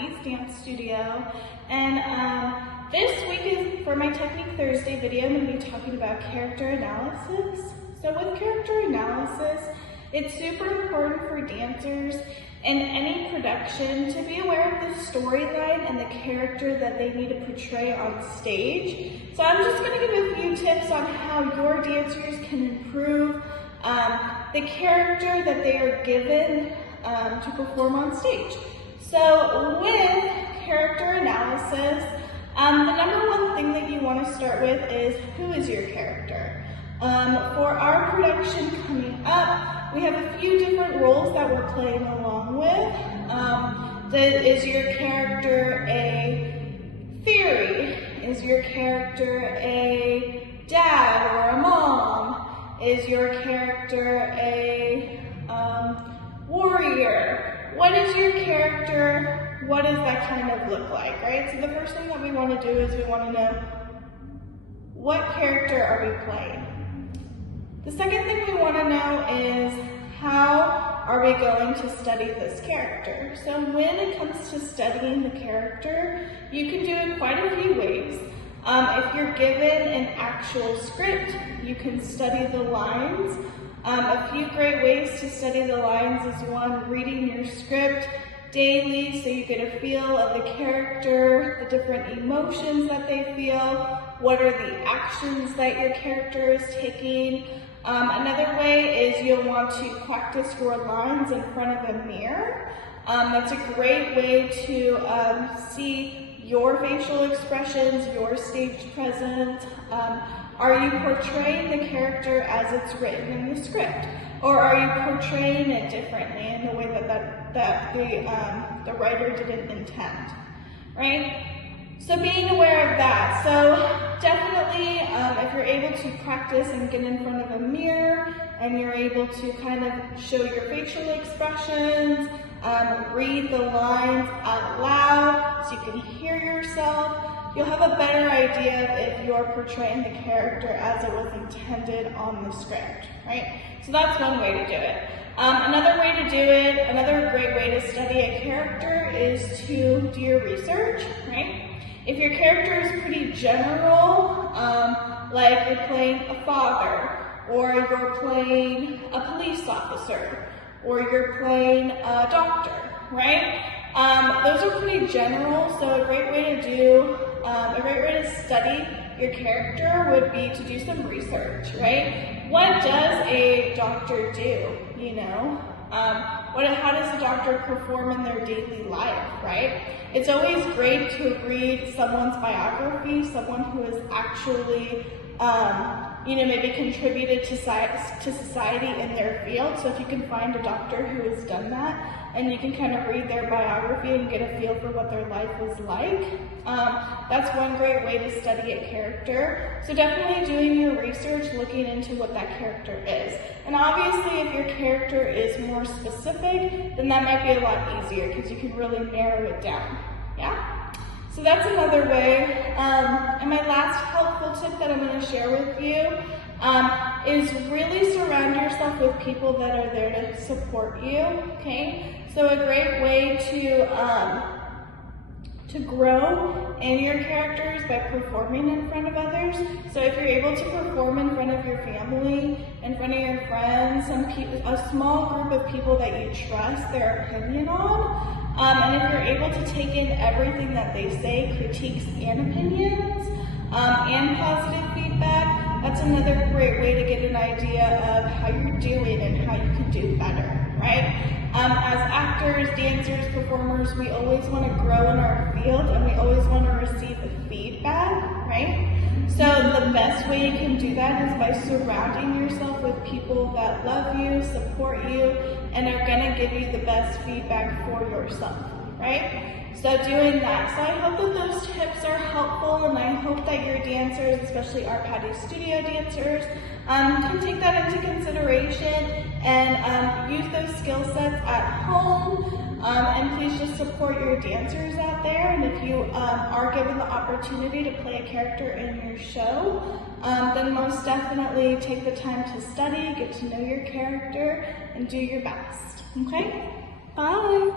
Patty's Dance Studio, and this week is for my Technique Thursday video. I'm going to be talking about character analysis. So with character analysis, it's super important for dancers in any production to be aware of the storyline and the character that they need to portray on stage. So I'm just going to give a few tips on how your dancers can improve the character that they are given to perform on stage. So with character analysis, the number one thing that you want to start with is, who is your character? For our production coming up, we have a few different roles that we're playing along with. Is your character a fairy? Is your character a dad or a mom? Is your character a warrior? What is your character? What does that kind of look like, right? So the first thing that we want to do is we want to know, what character are we playing? The second thing we want to know is, how are we going to study this character? So when it comes to studying the character, you can do it quite a few ways. If you're given an actual script, you can study the lines. A few great ways to study the lines is, one, reading your script daily so you get a feel of the character, the different emotions that they feel, what are the actions that your character is taking. Another way is you'll want to practice your lines in front of a mirror. That's a great way to see your facial expressions, your stage presence. Are you portraying the character as it's written in the script? Or are you portraying it differently in the way that the writer didn't intend, right? So being aware of that. So definitely, if you're able to practice and get in front of a mirror and you're able to kind of show your facial expressions, read the lines out loud so you can hear yourself, you'll have a better idea of if you're portraying the character as it was intended on the script, right? So that's one way to do it. Another way to do it, another great way to study a character is to do your research, right? If your character is pretty general, like you're playing a father, or you're playing a police officer, or you're playing a doctor, right? Those are pretty general, so a great way to study your character would be to do some research, right? What does a doctor do, you know? How does a doctor perform in their daily life, right? It's always great to read someone's biography, someone who has actually, maybe contributed to society in their field. So if you can find a doctor who has done that, and you can kind of read their biography and get a feel for what their life was like, that's one great way to study a character. So definitely doing your research, looking into what that character is. And obviously if your character is more specific, then that might be a lot easier because you can really narrow it down, yeah? So that's another way. And my last helpful tip that I'm going to share with you is really surround yourself with people that are there to support you, okay? So a great way to grow in your character is by performing in front of others. So if you're able to perform in front of your family, in front of your friends, a small group of people that you trust their opinion on, and if you're able to take in everything that they say, critiques and opinions, and positive feedback, that's another great way to get an idea of how you're doing and how you can do better, right? As actors, dancers, performers, we always want to grow in our field and we always want to receive the feedback, right? So the best way you can do that is by surrounding yourself with people that love you, support you, and are going to give you the best feedback for yourself, right? So doing that. So I hope that those tips are helpful, and I hope that your dancers, especially our Patty's Studio dancers, can take that into consideration and use those skill sets at home. And please just support your dancers out there. And if you are given the opportunity to play a character in your show, then most definitely take the time to study, get to know your character, and do your best. Okay? Bye!